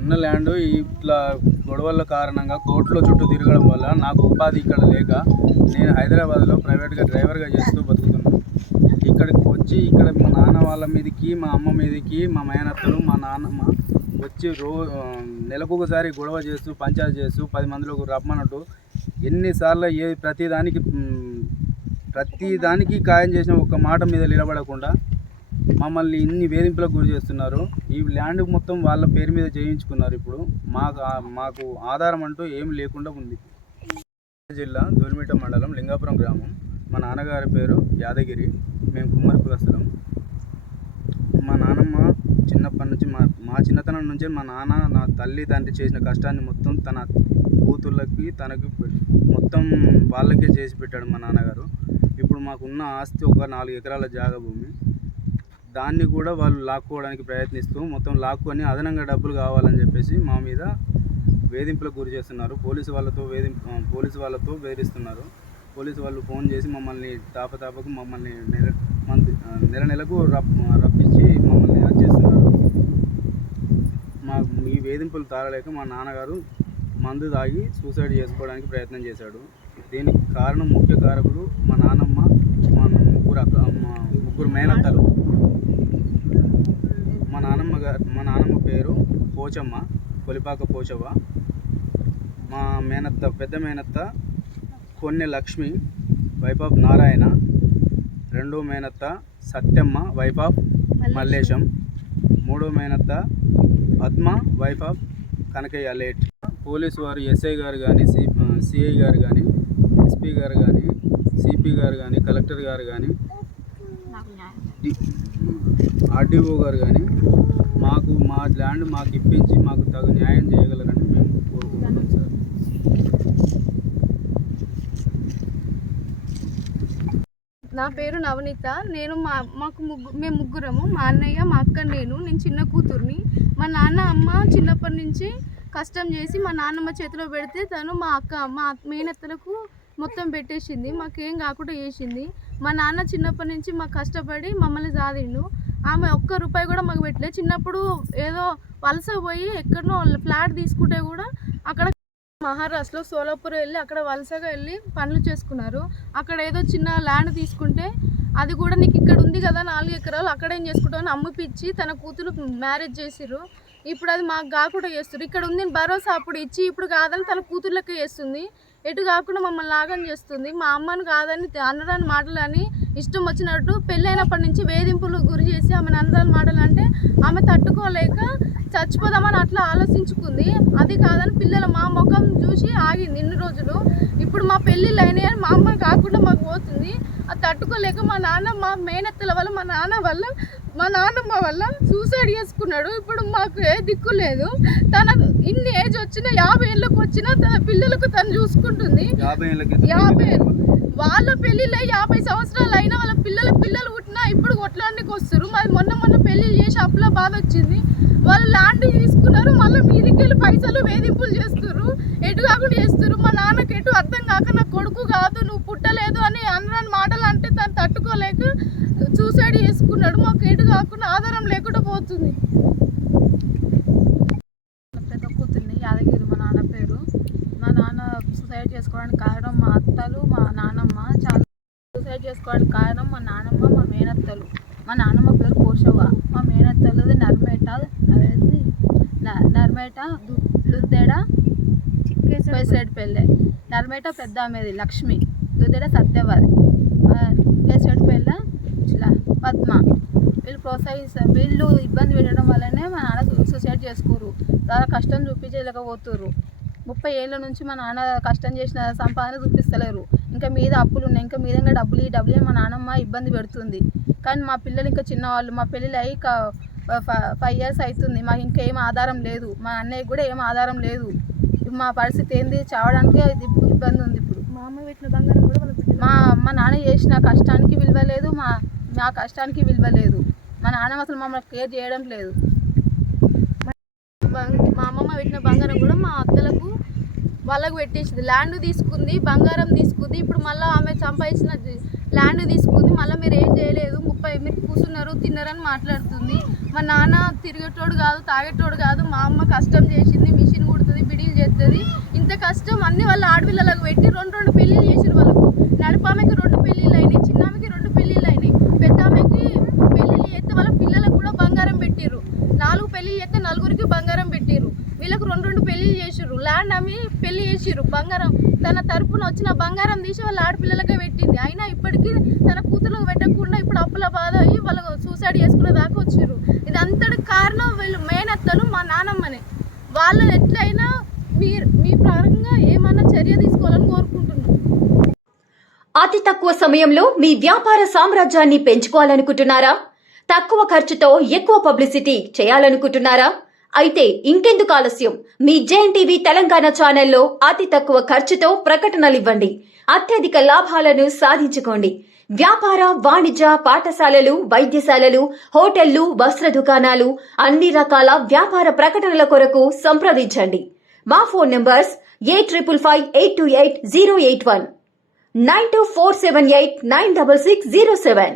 ఉన్న ల్యాండ్ ఇట్లా గొడవల కారణంగా కోర్టులో చుట్టూ తిరగడం వల్ల నాకు ఉపాధి ఇక్కడ లేక నేను హైదరాబాద్లో ప్రైవేట్గా డ్రైవర్గా చేస్తూ బతుకుతున్నాను. ఇక్కడికి వచ్చి ఇక్కడ మా నాన్న వాళ్ళ మీదకి, మా అమ్మ మీదకి, మా మేనత్తలు, మా నాన్నమ్మ వచ్చి నెలకొకసారి గొడవ చేస్తూ పంచాయతీ చేస్తూ 10 మందిలోకి రమ్మన్నట్టు ఎన్నిసార్లు ప్రతిదానికి ఖాయం చేసిన ఒక్క మాట మీద నిలబడకుండా మమ్మల్ని ఇన్ని వేధింపులకు గురి చేస్తున్నారు. ఈ ల్యాండ్ మొత్తం వాళ్ళ పేరు మీద చేయించుకున్నారు. ఇప్పుడు మాకు ఆధారం అంటూ ఏమి లేకుండా ఉంది. జిల్లా దూలిమిట్ట మండలం లింగాపురం గ్రామం. మా నాన్నగారి పేరు యాదగిరి. మేము కుమ్మరి కులస్థలం. మా నాన్నమ్మ చిన్నప్పటి నుంచి మా చిన్నతనం నుంచే మా నాన్న నా తల్లి తండ్రి చేసిన కష్టాన్ని మొత్తం తన కూతుళ్ళకి తనకి మొత్తం వాళ్ళకే చేసి పెట్టాడు మా నాన్నగారు. ఇప్పుడు మాకున్న ఆస్తి ఒక 4 ఎకరాల జాగా భూమి. దాన్ని కూడా వాళ్ళు లాక్కోవడానికి ప్రయత్నిస్తూ మొత్తం లాక్కొని అదనంగా డబ్బులు కావాలని చెప్పేసి మా మీద వేధింపులకు గురి చేస్తున్నారు. పోలీసు వాళ్ళతో వేధిస్తున్నారు. పోలీసు వాళ్ళు ఫోన్ చేసి మమ్మల్ని తాపకు మమ్మల్ని నెలకు రప్పించి మమ్మల్ని అది చేస్తున్నారు. ఈ వేధింపులు తాళలేక మా నాన్నగారు మందు తాగి సూసైడ్ చేసుకోవడానికి ప్రయత్నం చేశాడు. దీనికి ముఖ్య కారకులు మా నాన్నమ్మ, మా ముగ్గురు మేనత్తలు. మా నాన్నమ్మ పేరు పోచమ్మ, కొలిపాక పోచవ్వ. మా పెద్ద మేనత్త కొన్నె లక్ష్మి, వైఫ్ ఆఫ్ నారాయణ. రెండో మేనత్త సత్యమ్మ, వైఫ్ ఆఫ్ మల్లేశం. మూడో మేనత్త Padma, wife of Kanakaiah late. Police వారు ఎస్ఐ గారు కానీ, సిఐ గారు కానీ, ఎస్పీ గారు కానీ, సిపి గారు కానీ, కలెక్టర్ గారు కానీ, ఆర్డీఓ గారు కానీ మా ల్యాండ్ మాకు ఇప్పించి మాకు తగు న్యాయం చేయగలరని మేము కోరుకుంటున్నాం సార్. నా పేరు నవనీత. మేము ముగ్గురము, మా అన్నయ్య, మా అక్క, నేను చిన్న కూతుర్ని. మా నాన్న అమ్మ చిన్నప్పటి నుంచి కష్టం చేసి మా నాన్నమ్మ చేతిలో పెడితే తను మా మేనత్తలకు మొత్తం పెట్టేసింది. మాకేం కాకుండా చేసింది. మా నాన్న చిన్నప్పటి నుంచి మాకు కష్టపడి మమ్మల్ని సాధిండు. ఆమె ఒక్క రూపాయి కూడా మాకు పెట్టలేదు. చిన్నప్పుడు ఏదో వలస పోయి ఎక్కడనో ఫ్లాట్ తీసుకుంటే కూడా అక్కడ మహారాష్ట్రలో సోలాపూర్ వెళ్ళి అక్కడ వలసగా వెళ్ళి పనులు చేసుకున్నారు. అక్కడ ఏదో చిన్న ల్యాండ్ తీసుకుంటే అది కూడా నీకు ఇక్కడ ఉంది కదా 4 ఎకరాలు అక్కడేం చేసుకుంటామని అమ్మిపిచ్చి తన కూతురు మ్యారేజ్ చేసిర్రు. ఇప్పుడు అది మాకు కాకుండా చేస్తారు. ఇక్కడ ఉంది భరోసా అప్పుడు ఇచ్చి ఇప్పుడు కాదని తన కూతుర్లకే చేస్తుంది. ఎటు కాకుండా మమ్మల్ని లాగం చేస్తుంది. మా అమ్మను కాదని అనరాని మాటలు అని ఇష్టం వచ్చినట్టు పెళ్ళైనప్పటి నుంచి వేధింపులు గురి చేసి ఆమెను అనరాని మాటలు అంటే ఆమె తట్టుకోలేక చచ్చిపోదామని అట్లా ఆలోచించుకుంది. అది కాదని మా ముఖం చూసి ఆగింది ఇన్ని రోజులు. ఇప్పుడు మా పెళ్ళిళ్ళు అయినాయని మా అమ్మ కాకుండా మాకు పోతుంది. అది తట్టుకోలేక మా మేనత్తల వల్ల మా నాన్నమ్మ వల్ల సూసైడ్ చేసుకున్నాడు. ఇప్పుడు మాకు ఏ దిక్కు లేదు. తన ఇన్ని ఏజ్ వచ్చినా 50 ఏళ్ళకి వచ్చినా తన పిల్లలకు తను చూసుకుంటుంది. 50 వాళ్ళ పెళ్ళిళ్ళు 50 సంవత్సరాలు అయినా వాళ్ళ పిల్లలు పుట్టినా ఇప్పుడు కొట్లానికి వస్తారు. మరి మొన్న పెళ్ళిళ్ళు చేసి అప్పుల బాధ వచ్చింది. వాళ్ళు ల్యాండ్ తీసుకున్నారు, మళ్ళీ మీదికి వెళ్ళి పైసలు వేధింపులు చేస్తారు. ఎటు కాకుండా చేస్తారు. మా నాన్నకి ఎటు అర్థం కాక నా కొడుకు కాదు నువ్వు పుట్టలేదు అని అనరాని మాటలు అంటే తను తట్టుకోలేక సూసైడ్ చేసుకున్నాడు. మాకు ఎటు కాకుండా ఆధారం లేకుండా పోతుంది. పెద్ద కూతుర్ని యాదగిరి మా నాన్న పేరు. మా నాన్న సూసైడ్ చేసుకోవడానికి కారణం మా అత్తలు, మా నాన్నమ్మ. చాలా సూసైడ్ చేసుకోవడానికి కారణం మా నాన్నమ్మ, మా మేనత్తలు. మా నాన్నమ్మ పేరు పోషవ్వ, మా మేనత్తలది నర్మేట దుద్దేడ పేసేడుపల్లె. నర్మేట పెద్ద ఆమెది లక్ష్మి, దుద్దేడ సత్యవతి, పేసేడుపల్లె పద్మ. వీళ్ళు ఇబ్బంది పెట్టడం వల్లనే మా నాన్న సూసైడ్ చేసుకోరు. చాలా కష్టం చూపించలేకపోతుర్రు. 30 ఏళ్ళ నుంచి మా నాన్న కష్టం చేసిన సంపాదన చూపిస్తలేరు. ఇంకా మీద అప్పులు ఉన్నాయి. ఇంకా మీదంగా డబ్బులు మా నాన్నమ్మ ఇబ్బంది పెడుతుంది. కానీ మా పిల్లలు ఇంకా చిన్నవాళ్ళు. మా పెళ్ళిళ్ళు అయ్యి 5 years అవుతుంది. మాకు ఇంకా ఏం ఆధారం లేదు. మా అన్నయ్యకి కూడా ఏం ఆధారం లేదు. మా పరిస్థితి ఏంది, చావడానికే ఇబ్బంది ఉంది. ఇప్పుడు మా అమ్మ పెట్టిన బంగారం కూడా మా నాన్న చేసిన కష్టానికి విలువ లేదు. మా కష్టానికి విలువ లేదు. మా నాన్న అసలు మమ్మల్ని కేర్ చేయడం లేదు. మా అమ్మమ్మ పెట్టిన బంగారం కూడా మా అత్తలకు వాళ్ళకు పెట్టేసింది. ల్యాండ్ తీసుకుంది, బంగారం తీసుకుంది. ఇప్పుడు మళ్ళీ ఆమె సంపాదించిన ల్యాండ్ తీసుకుంది. మళ్ళీ మీరు ఏం చేయలేదు, మీరు చేస్తాడని మాట్లాడుతుంది. మా నాన్న తిరిగేటోడు కాదు, తాగేటోడు కాదు. మా అమ్మ కష్టం చేసింది, మిషన్ కుడుతుంది, బిడీలు చేస్తుంది. ఇంత కష్టం అన్ని వాళ్ళ ఆడపిల్లలకు పెట్టి రెండు పెళ్ళిళ్ళు చేసారు. వాళ్ళకు నడిపామెకి 2 పెళ్ళిళ్ళు అయినాయి, చిన్నామెకి 2 పెళ్ళిళ్ళు అయినాయి. పెద్దామెకి పెళ్ళిళ్ళు చేస్తే వాళ్ళ పిల్లలకు కూడా బంగారం పెట్టిర్రు. 4 పెళ్ళిళ్ళు చేస్తే 4గురికి బంగారం పెట్టిర్రు. వీళ్ళకు 2 పెళ్ళిళ్ళు చేసిర్రు. ల్యాండ్ అమ్మి పెళ్లి చేసిర్రు. బంగారం తన తరపున వచ్చిన బంగారం తీసి వాళ్ళ ఆడపిల్లలకే పెట్టింది. అయినా ఇప్పటికీ తన కూతురులకు పెట్టకుండా ఇప్పుడు అప్పుల బాధ అయ్యి వాళ్ళు సూసైడ్ చేసుకునే దాకా వచ్చిర్రు. ఇదంతటికి కారణం వీళ్ళు మేనత్తలు, మా నానమ్మనే. వాళ్ళు ఎట్లయినా మీ పరంగా ఏమన్నా చర్య తీసుకోవాలని కోరుకుంటున్నాను. అతి తక్కువ సమయంలో మీ వ్యాపార సామ్రాజ్యాన్ని పెంచుకోవాలనుకుంటున్నారా? తక్కువ ఖర్చుతో ఎక్కువ పబ్లిసిటీ చేయాలనుకుంటున్నారా? అయితే ఇంకెందుకు ఆలస్యం? మీ జేఎన్టీవీ తెలంగాణ ఛానల్లో అతి తక్కువ ఖర్చుతో ప్రకటనలివ్వండి. అత్యధిక లాభాలను సాధించుకోండి. వ్యాపార, వాణిజ్య, పాఠశాలలు, వైద్యశాలలు, హోటళ్లు, వస్త్ర దుకాణాలు, అన్ని రకాల వ్యాపార ప్రకటనల కొరకు సంప్రదించండి. మా ఫోన్ నంబర్స్ 8558288081 9247896607.